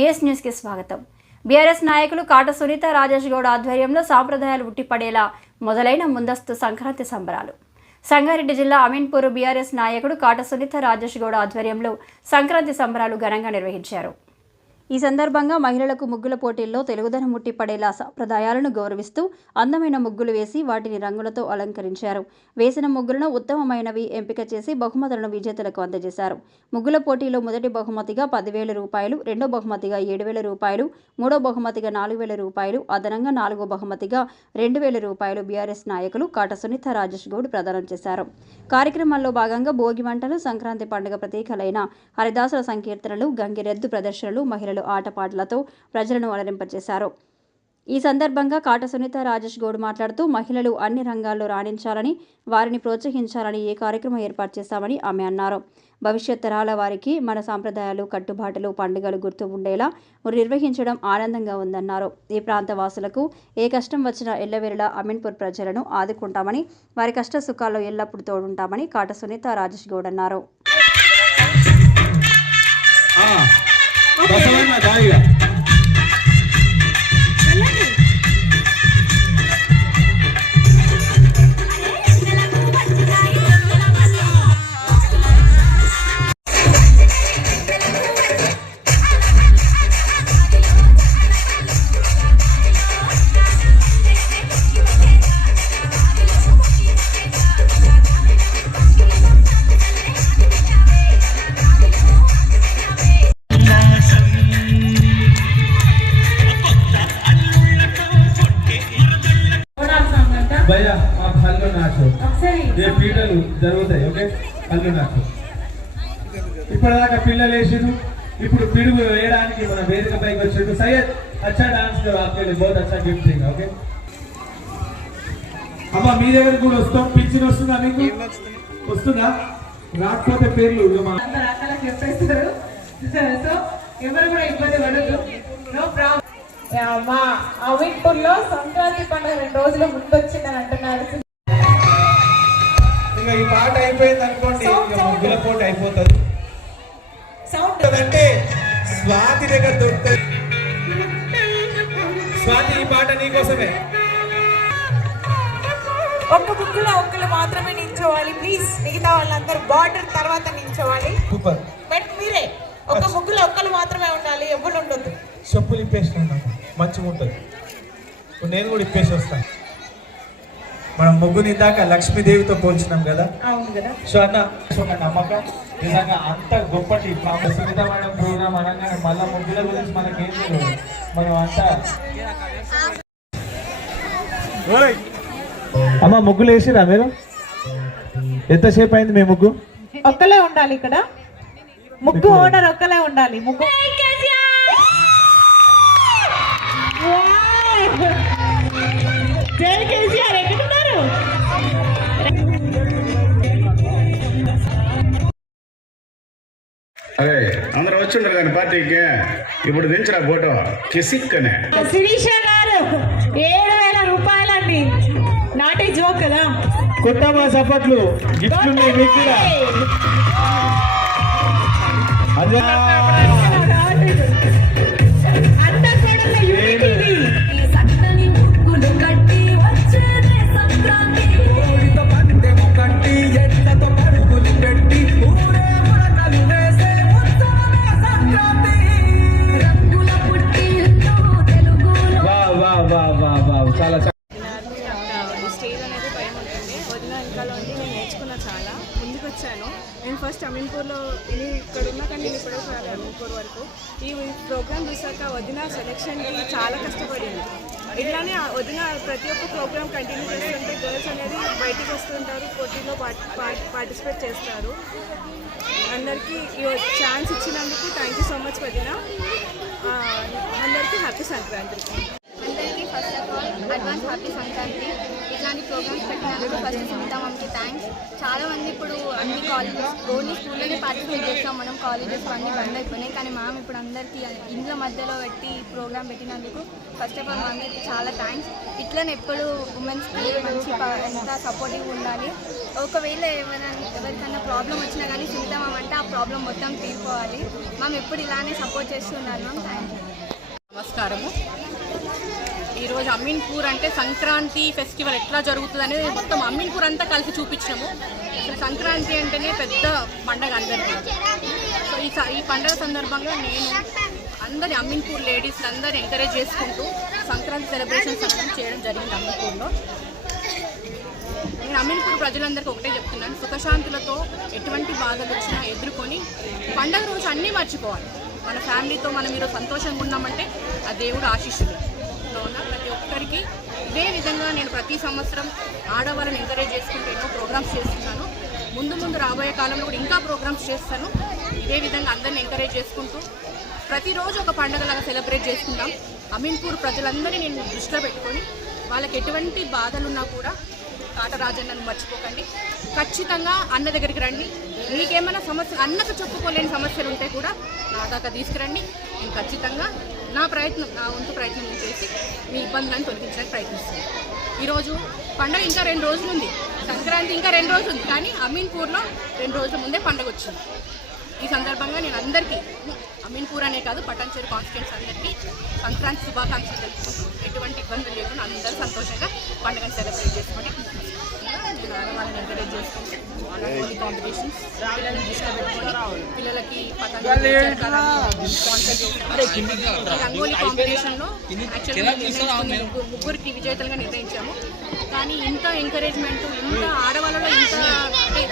BS news కి స్వాగతం. BRS నాయకులు కాట సునీత రాజేష్ గౌడ్ ఆధ్వర్యంలో సాంప్రదాయాలు ఉట్టిపడేలా మొదలైన ముందస్తు సంక్రాంతి సంబరాలు. సంగారెడ్డి జిల్లా అమీన్పూర్ బీఆర్ఎస్ నాయకుడు కాట సునీత రాజేష్ గౌడ్ ఆధ్వర్యంలో సంక్రాంతి సంబరాలు ఘనంగా నిర్వహించారు. ఈ సందర్భంగా మహిళలకు ముగ్గుల పోటీల్లో తెలుగుదనం ముట్టిపడేలా సంప్రదాయాలను గౌరవిస్తూ అందమైన ముగ్గులు వేసి వాటిని రంగులతో అలంకరించారు. వేసిన ముగ్గులను ఉత్తమమైనవి ఎంపిక చేసి బహుమతులను విజేతలకు అందజేశారు. ముగ్గుల పోటీలో మొదటి బహుమతిగా 10,000 రూపాయలు, రెండో బహుమతిగా 7,000 రూపాయలు, మూడో బహుమతిగా 4,000 రూపాయలు, అదనంగా నాలుగో బహుమతిగా 2,000 రూపాయలు బీఆర్ఎస్ నాయకులు కాట సునీత రాజేష్ గౌడ్ ప్రదానం చేశారు. కార్యక్రమంలో భాగంగా భోగి మంటలు, సంక్రాంతి పండుగ ప్రతీకలైన హరిదాసుల సంకీర్తనలు, గంగిరెద్దు ప్రదర్శనలు, మహిళలు ఆటపాటలతో ప్రజలను అలరింపజేశారు. ఈ సందర్భంగా కాట సునీత రాజేష్ గౌడ్ మాట్లాడుతూ మహిళలు అన్ని రంగాల్లో రాణించాలని, వారిని ప్రోత్సహించాలని ఈ కార్యక్రమం ఏర్పాటు చేశామని ఆమె అన్నారు. భవిష్యత్ తరాల వారికి మన సాంప్రదాయాలు, కట్టుబాటులు, పండుగలు గుర్తు ఉండేలా నిర్వహించడం ఆనందంగా ఉందన్నారు. ఈ ప్రాంత వాసులకు ఏ కష్టం వచ్చినా ఎల్లవేళలా అమీన్పూర్ ప్రజలను ఆదుకుంటామని, వారి కష్ట సుఖాల్లో ఎల్లప్పుడూ తోడుంటామని కాట సునీత రాజేష్ గౌడ్ అన్నారు. भैया आप हल्लो नाचो ये पीटలు జరుగుతాయి ఓకే హల్లు నాచో ఇప్పటిదాకా పిల్లలు వేసిరు ఇప్పుడు పిడుగు వేయడానికి మన వేదిక పైకి వచ్చారు సయ్యద్ अच्छा डांस करो आपके लिए बहुत अच्छा गिफ्ट देगा ओके అమ్మ మీ దగ్గర కూడా వస్తాం పిచ్చిని వస్తుందా మీకు వస్తుందా రాకపోతే పేర్లు అందరూ అక్కలకు చెప్పేస్తారు సో ఎవరు కూడా ఇబ్బంది పడదు నో ప్రాబ్లం. మా అమీన్పూర్లో సంక్రాంతి పండుగ 2 రోజులు ముందు వచ్చిందని అంటున్నారు. ఇంకా ఈ పాట అయిపోయింది అనుకోండి ముగ్గుల పోటీ అయిపోతుంది. సౌండ్ అంటే స్వాతి దగ్గర దొరుకుతుంది. స్వాతి ఈ పాట నీకోసమే. ఒక్క ముగ్గులో ఒక్కరు మాత్రమే నించోవాలి ప్లీజ్. మిగతా వాళ్ళందరూ బార్డర్ తర్వాత నించోవాలి. సూపర్. బట్ మీరే ఒక ముగ్గులో ఒక్కరు మాత్రమే ఉండాలి, ఎవరు ఉండొద్దు. చెప్పులు ఇప్పేసిన మంచిగా ఉంటుంది. నేను కూడా ఇప్పేసి వస్తాను. మనం ముగ్గుని దాకా లక్ష్మీదేవితో పోల్చినాం కదా. అవును కదా. సో అన్న ఒక నమ్మకం నిజంగా అంత గొప్పటి సున్నితమైన ప్రోగ్రాం అనగానే మళ్ళీ ముగ్గుల గురించి మనకేం తెలియదు. మనం అంతా అమ్మ ముగ్గులు వేసిరా మీరు? ఎంతసేపు అయింది మీ ముగ్గు? ఒక్కలే ఉండాలి ఇక్కడ. ముగ్గు ఓనర్ ఒక్కలే ఉండాలి. ముగ్గు జై కేసీఆర్ ఎక్కడున్నారు? అదే అందరూ వచ్చిండ్రు కానీ పార్టీకి ఇప్పుడు దించరా ఫోటో కిసిక్ అనే. శిరీష గారు 7,000 రూపాయలండి. నాటే జోక్ కదా. కొత్త మా సపట్లు గిఫ్ట్లు ఉన్నాయి మీకు కూడా. అదే చాలా స్టేజ్ అనేది భయం ఉంటుంది. వదిన వెనకాల ఉండి నేను నేర్చుకున్నా, చాలా ముందుకు వచ్చాను. నేను ఫస్ట్ అమీన్పూర్లో ఇక్కడ ఉన్నా కానీ నేను ఇప్పుడు అమీన్పూర్ వరకు ఈ ప్రోగ్రామ్ చూసాక వదిన సెలెక్షన్కి చాలా కష్టపడింది. ఇట్లానే వదిన ప్రతి ఒక్క ప్రోగ్రామ్ కంటిన్యూ చేస్తుంటే గర్ల్స్ అనేది బయటికి వస్తుంటారు, పోటీలో పార్టిసిపేట్ చేస్తారు. అందరికీ ఈ ఛాన్స్ ఇచ్చినందుకు థ్యాంక్ యూ సో మచ్ వదిన. అందరికీ హ్యాపీ సంక్రాంతి. అందరికీ first of all advance happy Sankranti. ఇట్లాంటి ప్రోగ్రామ్స్ పెట్టినందుకు ఫస్ట్ సునీత మ్యామ్కి థ్యాంక్స్. చాలామంది ఇప్పుడు అన్ని కాలేజెస్ ఓన్లీ స్కూల్లోనే పార్టిసిపేట్ చేస్తాం మనం, కాలేజెస్ అన్నీ బంద్ అయిపోయినాయి. కానీ మ్యామ్ ఇప్పుడు అందరికీ ఇంట్లో మధ్యలో పెట్టి ప్రోగ్రామ్ పెట్టినందుకు ఫస్ట్ ఆఫ్ ఆల్ అందరికీ చాలా థ్యాంక్స్. ఇట్లనే ఎప్పుడు ఉమెన్స్కి మంచి ఎంత సపోర్టివ్ ఉండాలి. ఒకవేళ ఎవరికైనా ప్రాబ్లం వచ్చినా కానీ సునీత మ్యామ్ అంటే ఆ ప్రాబ్లం మొత్తం తీరిపోవాలి. మ్యామ్ ఎప్పుడు ఇలానే సపోర్ట్ చేస్తున్నారు మ్యామ్. Thank you. నమస్కారము. ఈరోజు అమీన్పూర్ అంటే సంక్రాంతి ఫెస్టివల్ ఎట్లా జరుగుతుంది అనేది మొత్తం అమీన్పూర్ అంతా కలిసి చూపించినాము. అసలు సంక్రాంతి అంటేనే పెద్ద పండగ అందరికీ. సో ఈ పండగ సందర్భంగా నేను అందరి అమీన్పూర్ లేడీస్ అందరూ ఎంకరేజ్ చేసుకుంటూ సంక్రాంతి సెలబ్రేషన్స్ అనేది చేయడం జరిగింది అమీన్పూర్లో. నేను అమీన్పూర్ ప్రజలందరికీ ఒకటే చెప్తున్నాను, సుఖశాంతులతో ఎటువంటి బాధలు వచ్చినా ఎదుర్కొని పండగ రోజు అన్నీ మర్చిపోవాలి. మన ఫ్యామిలీతో మనం ఈరోజు సంతోషంగా ఉన్నామంటే ఆ దేవుడు ఆశీస్సులు. అవునా, ప్రతి ఒక్కరికి ఇదే విధంగా నేను ప్రతి సంవత్సరం ఆడవాళ్ళని ఎంకరేజ్ చేసుకుంటూ ఎన్నో ప్రోగ్రామ్స్ చేస్తున్నాను. ముందు రాబోయే కాలంలో కూడా ఇంకా ప్రోగ్రామ్స్ చేస్తాను. ఇదే విధంగా అందరిని ఎంకరేజ్ చేసుకుంటూ ప్రతిరోజు ఒక పండుగలాగా సెలబ్రేట్ చేసుకుంటాం. అమీన్పూర్ ప్రజలందరినీ నేను దృష్టిలో పెట్టుకొని వాళ్ళకి ఎటువంటి బాధలున్నా కూడా కాటరాజన్నను మర్చిపోకండి. ఖచ్చితంగా అన్న దగ్గరికి రండి. మీకేమైనా సమస్య అన్నకు చెప్పుకోలేని సమస్యలు ఉంటే కూడా నా దాకా తీసుకురండి. నేను ఖచ్చితంగా నా వంతు ప్రయత్నం చేసి మీ ఇబ్బందులను తొలగించడానికి ప్రయత్నిస్తాను. ఈరోజు పండుగ ఇంకా 2 రోజులు ఉంది, సంక్రాంతి ఇంకా 2 రోజులు ఉంది, కానీ అమీన్పూర్లో 2 రోజుల ముందే పండుగ వచ్చింది. ఈ సందర్భంగా నేను అందరికీ అమీన్పూర్ అనే కాదు పటాన్చెరు కాన్స్టిట్యూన్స్ అందరికీ సంక్రాంతి శుభాకాంక్షలు తెలుపుకుంటూ ఎటువంటి ఇబ్బందులు లేకుండా అందరూ సంతోషంగా పండుగను సెలబ్రేట్ చేసుకోండి. నేను ఆడవాళ్ళని ఎంకరేజ్ చేసుకుంటూ రంగోలీ కాంపిటీషన్స్ పిల్లల్ని దృష్టిలో పెట్టుకొని పిల్లలకి పతంగులు స్పాన్సర్ చేస్తాను. ఈ రంగోలీ కాంపిటీషన్లో యాక్చువల్గా ముగ్గురికి విజేతలుగా నిర్ణయించాము. కానీ ఇంత ఎంకరేజ్మెంట్, ఇంత ఆడవాళ్ళలో ఇంత అంటే